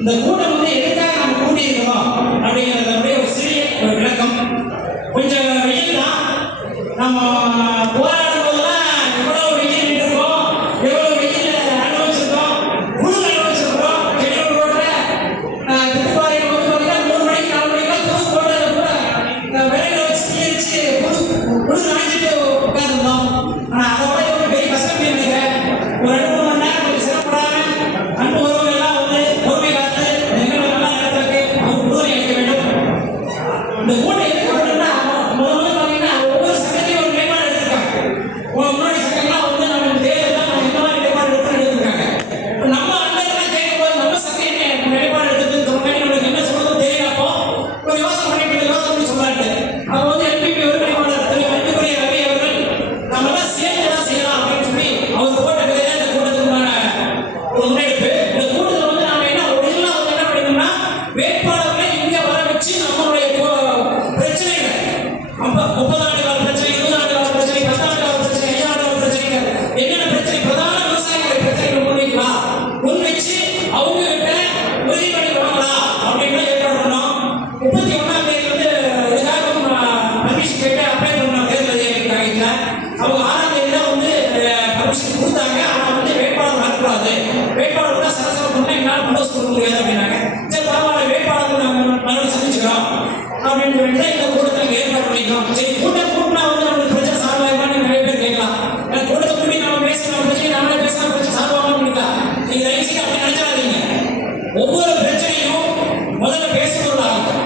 இந்த கூட்டம் வந்து எதுக்காக நம்ம கூட்டி இருக்கோம் அப்படிங்கிறத ஒரு சிறிய ஒரு விளக்கம். கொஞ்சம் வெயில் தான். நம்ம போராடும் போதெல்லாம் எவ்வளவு வெயில் இருக்கோம், எவ்வளவு வெயில் அனுபவிச்சிருக்கோம், குளிர் அனுபவிச்சிருக்கோம். செடியோட ரோட்ல திருப்பாறையில் வந்து பார்த்தீங்கன்னா 3 மணிக்கு 4 மணிக்கெல்லாம் புது போட்டதில் கூட விலையில வச்சு தீரிச்சு குளிர் நினைச்சிட்டு உட்காந்துருந்தோம். ஆனால் அதை விட எவ்வளோ பெரிய கஷ்டம் நினைக்கிறேன். ஒரு 2-3 மணி நேரம் கொஞ்சம் சிறப்படாம அன்பு உறவு எல்லாம் வந்து பொறுமை காத்து எங்களை நல்லா இடத்துக்கு அவங்க உறுதுணை அளிக்க வேண்டும். இந்த கூட்டம் எதுக்கு வரணும்னா முதல்ல பார்த்தீங்கன்னா ஒவ்வொரு சங்கத்தையும் ஒரு நிலைப்பாடு எடுத்திருக்காங்க. முன்னாடி சங்கம்லாம் வந்து நம்ம தேர்தல் நம்ம இந்த மாதிரி நிலைப்பாடு எடுத்துருக்காங்க. இப்போ நம்ம அண்ணன் கேட்கும்போது நம்ம சங்கம் நிலைப்பாடு எடுத்துன்னு சொன்னாங்க. நம்மளுக்கு என்ன சொல்றது தெரியல. அப்போ ஒரு யோசனை பண்ணி சொல்றாரு. அப்போ வந்து எம்பிபி ஒருங்கிணைப்பாளர் அன்புக்குரிய ரவி அவர்கள் நம்ம எல்லாம் சேர்ந்து தான் செய்யலாம் அப்படின்னு சொல்லி அவர் போட்ட விதையா இந்த கூட்டத்துக்குமான ஒரு முன்னெடுப்பு. இந்த கூட்டத்தில் வந்து நாம என்ன ஒரிஜினலா வந்து என்ன பண்ணிக்கணும்னா வேட்பாளர்களை இங்க வர வச்சு நம்மளுடைய பிரச்சனைகள் 30 ஆண்டு கால பிரச்சனை, 20 ஆண்டு கால பிரச்சனை, 10 ஆண்டு கால பிரச்சனை, 5 ஆண்டு கால பிரச்சனைகள் என்னென்ன பிரச்சனை பிரதான விவசாயிகளுடைய பிரச்சனைகள் முன்வைக்கலாம். முன் வச்சு அவங்க கிட்ட உறுதிப்படி வாங்கலா அப்படின்னு ஏற்பாடு பண்ணோம். 31ஆம் தேதி வந்து இதுக்காக பர்மிஷன் கேட்டு அப்ளை பண்ணோம் தேர்தல் அதிகாரிகள். அவங்க 6ஆம் தேதி தான் வந்து பர்மிஷன் கொடுத்தாங்க. ஆனால் வந்து வேட்பாளர் வரக்கூடாது, வேட்பாளர் தான் சரசரம் பண்ணால் என்னால் முன்னோஸ் கொடுக்க முடியாது அப்படின்னாங்க. சரி பரவாயில்ல, வேட்பாளர் நாங்கள் மறுபடியும் சந்திச்சுக்கிறோம் அப்படின்னு சொல்லிட்டு இந்த கூட்டத்தில் ஏற்பாடு பண்ணிக்கிறோம். சரி கூட்டம் கூட்டினா வந்து நம்மளுக்கு பிரச்சனை சால்வ் ஆகிடுமான்னு நிறைய பேர் கேட்கலாம். ஏன்னா கூட்டத்தை கூட்டி நம்ம பேசலாம் பிரச்சனை, நம்மளே பேசலாம் பிரச்சனை சால்வ் ஆகாமல் இருக்கா? நீங்கள் தயவு செய்து அப்படி நினைச்சாதீங்க. ஒவ்வொரு பிரச்சனையும் முதல்ல பேசுவதாகும்,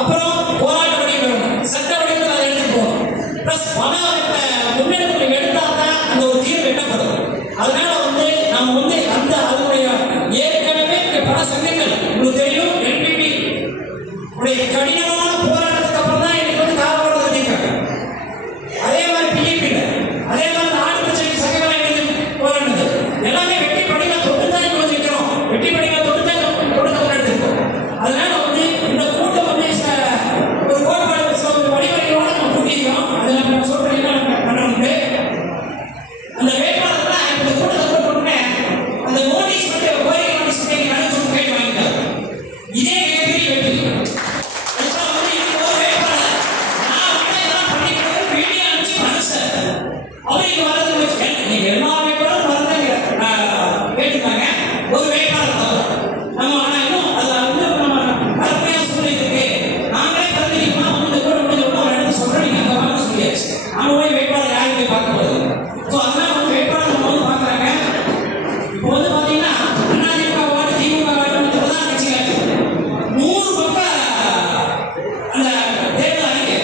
அப்புறம் போராட்ட வடிவம் வரும், சட்ட வடிவத்தில் அதை எடுத்துட்டு போகணும். பிளஸ் முன்னெடுப்பு எடுத்தால் தான் அந்த ஒரு தீர்வு எட்டப்படும். அதனால வந்து நம்ம வந்து அந்த அதனுடைய ஏற்கனவே பல சங்கங்கள் உங்களுக்கு தெரியும். என்பிபி உடைய கடினமான போராட்டத்துக்கு அப்புறம் தான் எனக்கு வந்து காவலர்கள் வந்திருக்காங்க. அதே மாதிரி பிஜேபியில் அதே மாதிரி நாடு பிரச்சனை சங்கங்களை எனக்கு போராடுது. எல்லாமே வெட்டி படிகளை தொட்டு தான் இங்கே வந்து வைக்கிறோம். வெட்டி படிகளை தொட்டு தான் கொடுக்க முன்னெடுத்திருக்கோம். அதனால வந்து இந்த கூட்டம் வந்து ஒரு கோட்பாடு வழிமுறைகளோட நம்ம கூட்டியிருக்கோம். அதில் நம்ம சொல்றீங்கன்னா பண்ணணும்னு அந்த வேட்பாளர்லாம் இந்த கூட்டத்தை போட்டோன்னே அந்த நோட்டீஸ் வந்து கோரிக்கை நோட்டீஸ் அனுப்பிச்சு கேட்டு வாங்கிட்டார். இதே மிகப்பெரிய வெற்றி. அவருக்கு வரது நீங்க எல்லா வேட்பாளரும் வரதாங்க கேட்டுக்காங்க. ஒரு வேட்பாளர் தவிர நம்ம ஆனா இன்னும் அதுல வந்து நம்ம கற்பனையா சொல்லிட்டு நாங்களே கருதிக்கமா இந்த கூட முடிஞ்ச ஒரு இடத்துல சொல்றோம். நீங்க அந்த மாதிரி சொல்லியாச்சு. நாம போய் வேட்பாளர் யாரும் போய் பார்க்க போகுது. ஸோ அதனால வந்து வேட்பாளர் நம்ம வந்து பார்க்குறாங்க. இப்போ வந்து பார்த்தீங்கன்னா அதிமுக வார்டு திமுக வார்டு பிரதான கட்சிகள் 100 பக்கம் அந்த தேர்தல் அறிக்கை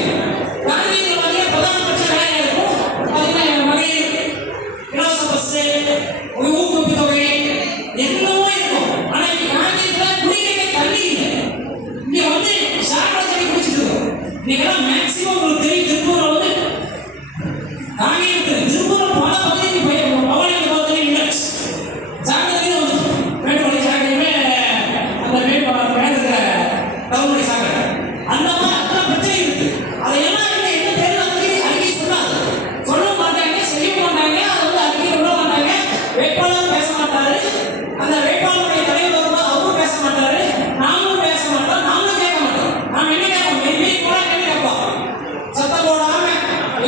காந்தியில் பார்த்தீங்கன்னா பிரதான பிரச்சனை இருக்கும். பார்த்தீங்கன்னா மகளிர் இலவச பஸ், ஊக்குவிப்பு தொகை என்னவோ இருக்கும். ஆனால் இங்கே காந்தியில் குடிக்கிறதே தண்ணி இல்லை. இங்கே வந்து சாப்பிட தண்ணி குடிச்சிட்டு இருக்கோம். நீங்களாம் மேக்சிமம் உங்களுக்கு தெரியும். திருப்பூரில் வந்து காங்கிரஸ் திருப்பூரில் பல பகுதிக்கு பவனியில் பார்த்தீங்கன்னா இண்டக்ஸ் சாக்கடை வந்து மேட்டுப்பாளையம் சாக்கடையுமே அந்த மேற்கிற டவுனுடைய சாக்கடை அந்த மாதிரி அத்தனை பிரச்சனை இருக்கு. அதையெல்லாம் என்ன தேர்தல் அறிக்கை சொல்லாது, சொல்ல மாட்டாங்க, செய்ய மாட்டாங்க. அதை வந்து அறிக்கை சொல்ல மாட்டாங்க. வேட்பாளர் பேச மாட்டாரு. அந்த வேட்பாளருடைய தலைவர் வரும்போது அவரும் பேச மாட்டாரு, நாமளும் பேச மாட்டோம், நாமளும் கேட்க மாட்டோம். நாம என்ன கேட்போம்? வெளியே போனா என்ன கேட்போம்? சத்தம் போடாம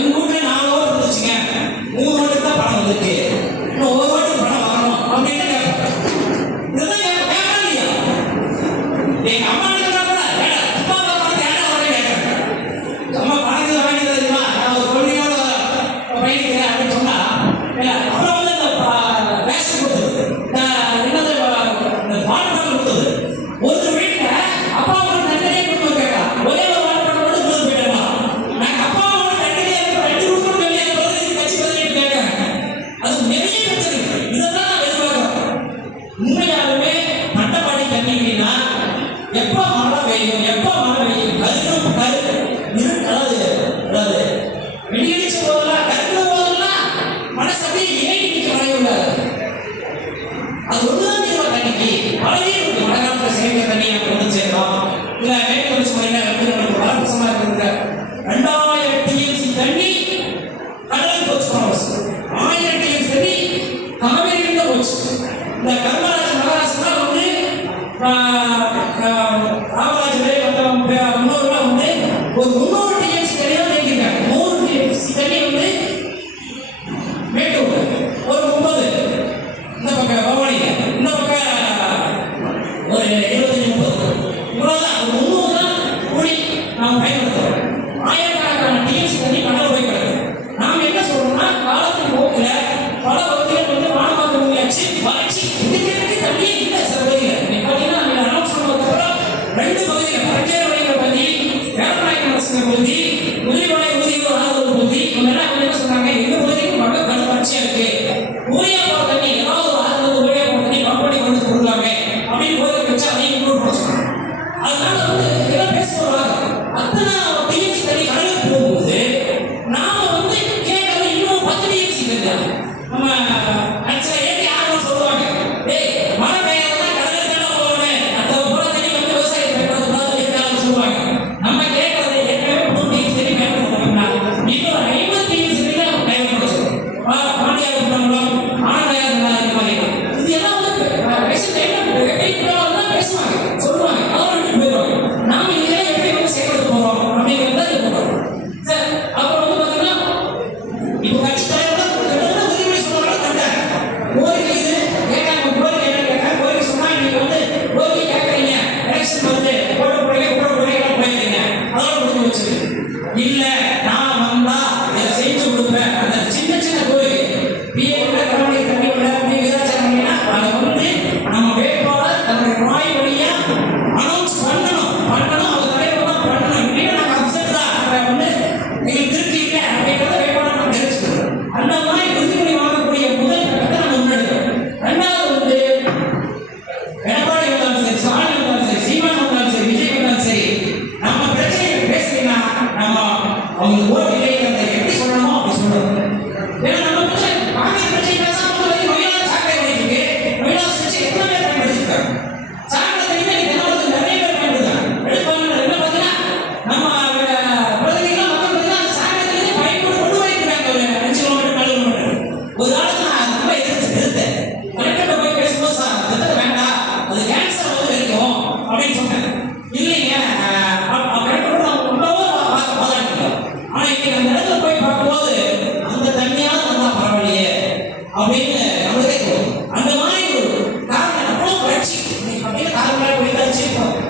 எங்க வீட்டுல 4 ஓட்டு இருந்துச்சுங்க, 3 ஓட்டுக்கு தான் பணம் வந்துருக்கு, இன்னும் 1 ஓட்டுக்கு பணம் வரணும் அப்படின்னு கேட்போம். இதெல்லாம் கேட்கலாம் இல்லையா? எங்க அம்மா அம்மா பணத்தை வாங்கிட்டு தெரியுமா, நான் ஒரு கொள்கையோட பயணிக்கிறேன் அப்படின்னு சொன்னா அப்புறம் வந்து அந்த பேச கொடுத்தது என்னது வாட்டர் கொடுத்தது. ஒருத்தர் வீட்டில் அப்பா அம்மா தண்டனையே கொடுத்து கேட்கலாம். ஒரே ஒரு வாட்டர் மட்டும் கொடுத்து போயிடலாம். நாங்கள் அப்பா அம்மா தண்டனையே 2 ரூபாய் வெளியே கட்சி பதினேட்டு கேட்கறேன். அது நிறைய பிரச்சனை. இதெல்லாம் நான் எதிர்பார்க்கிறேன். உண்மையாலுமே மட்டப்பாடி தண்ணிங்கன்னா எப்போ மழை பெய்யும், எப்போ மழை பெய்யும், கருக்கும் அதாவது வெடியடிச்ச போதெல்லாம் கருக்கிற போதெல்லாம் மனசு அப்படியே ஏறி நிற்க மழையுள்ளாது. அது ஒன்றுதான் தீர்வா தண்ணிக்கு மழையே இருக்கு. மழை காலத்தில் சேர்ந்த தண்ணி நமக்கு வந்து சேர்றோம். இல்லை மேற்கு வச்சு முறையில் வந்து நம்மளுக்கு வரப்பிரசமாக இருக்கிற 2000 TMC தண்ணி கடலுக்கு போச்சு. 1000 TMC தண்ணி காவேரியிலிருந்து போச்சு. இந்த கர்நாடக மகாராஷ்டிரா வந்து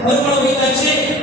மறுமணம் வைத்தாச்சு.